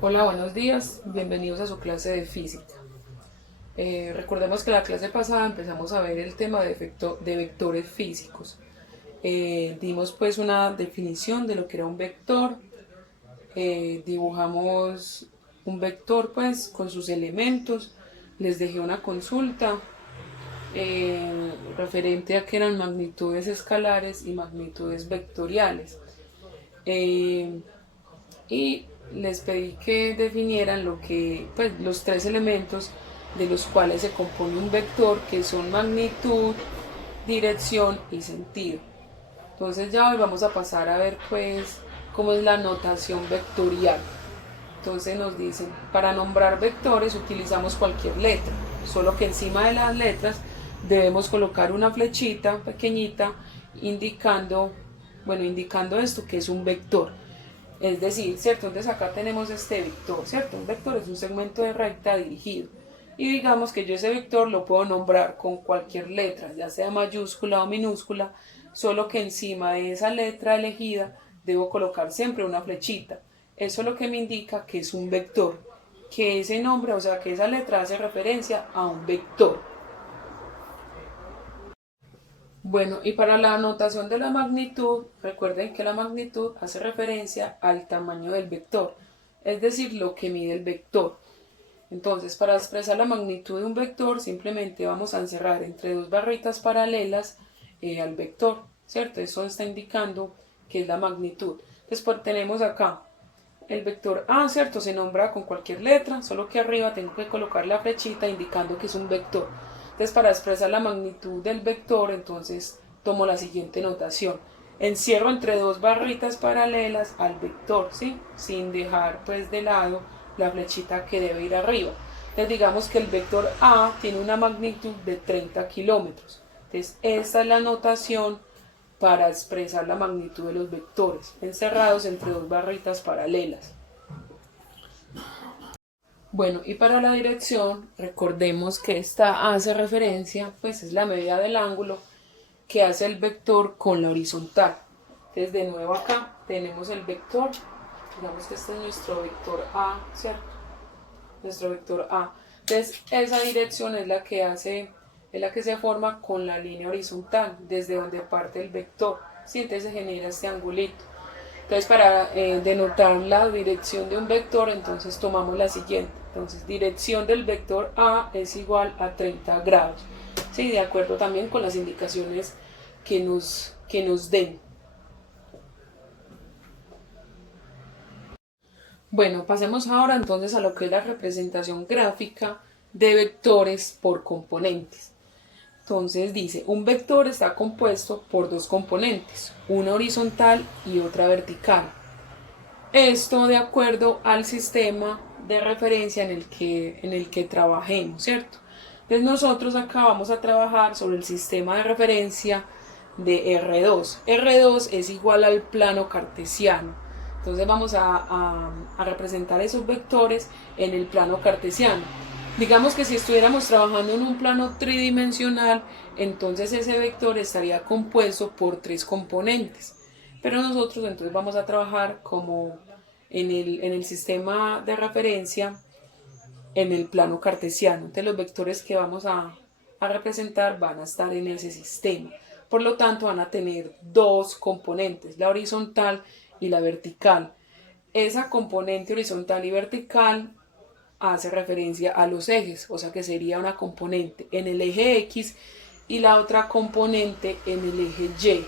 Hola, buenos días, bienvenidos a su clase de física. Recordemos que la clase pasada empezamos a ver el tema de vectores físicos. Dimos pues una definición de lo que era un vector, dibujamos un vector pues con sus elementos, les dejé una consulta referente a que eran magnitudes escalares y magnitudes vectoriales. Eh, y les pedí que definieran pues, los tres elementos de los cuales se compone un vector, que son magnitud, dirección y sentido. Entonces ya hoy vamos a pasar a ver pues cómo es la notación vectorial. Entonces nos dicen, para nombrar vectores utilizamos cualquier letra, solo que encima de las letras debemos colocar una flechita pequeñita indicando, indicando esto que es un vector. Es decir, ¿cierto? Entonces acá tenemos este vector, ¿cierto? Un vector es un segmento de recta dirigido. Y digamos que yo ese vector lo puedo nombrar con cualquier letra, ya sea mayúscula o minúscula, solo que encima de esa letra elegida debo colocar siempre una flechita. Eso es lo que me indica que es un vector, que ese nombre, o sea, que esa letra hace referencia a un vector. Bueno, y para la anotación de la magnitud, recuerden que la magnitud hace referencia al tamaño del vector, es decir, lo que mide el vector. Entonces, para expresar la magnitud de un vector, simplemente vamos a encerrar entre dos barritas paralelas al vector, ¿cierto? Eso está indicando que es la magnitud. Después tenemos acá el vector A, ¿cierto? Se nombra con cualquier letra, solo que arriba tengo que colocar la flechita indicando que es un vector. Entonces, para expresar la magnitud del vector, entonces tomo la siguiente notación. Encierro entre dos barritas paralelas al vector, ¿sí? Sin dejar pues de lado la flechita que debe ir arriba. Entonces digamos que el vector A tiene una magnitud de 30 kilómetros. Entonces esta es la notación para expresar la magnitud de los vectores, encerrados entre dos barritas paralelas. Bueno, y para la dirección, recordemos que esta hace referencia, pues es la medida del ángulo que hace el vector con la horizontal. Entonces, de nuevo acá tenemos el vector, digamos que este es nuestro vector A, ¿cierto? Nuestro vector A. Entonces, esa dirección es la que se forma con la línea horizontal, desde donde parte el vector. ¿Sí? Entonces se genera este angulito. Entonces, para denotar la dirección de un vector, entonces tomamos la siguiente. Entonces, dirección del vector A es igual a 30 grados. Sí, de acuerdo también con las indicaciones que nos den. Bueno, pasemos ahora entonces a lo que es la representación gráfica de vectores por componentes. Entonces dice, un vector está compuesto por dos componentes, una horizontal y otra vertical. Esto de acuerdo al sistema de referencia en el que trabajemos, ¿cierto? Entonces nosotros acá vamos a trabajar sobre el sistema de referencia de R2. R2 es igual al plano cartesiano. Entonces vamos a representar esos vectores en el plano cartesiano. Digamos que si estuviéramos trabajando en un plano tridimensional, entonces ese vector estaría compuesto por tres componentes. Pero nosotros entonces vamos a trabajar como en el sistema de referencia en el plano cartesiano. Entonces los vectores que vamos a representar van a estar en ese sistema. Por lo tanto van a tener dos componentes, la horizontal y la vertical. Esa componente horizontal y vertical hace referencia a los ejes, o sea que sería una componente en el eje X y la otra componente en el eje Y.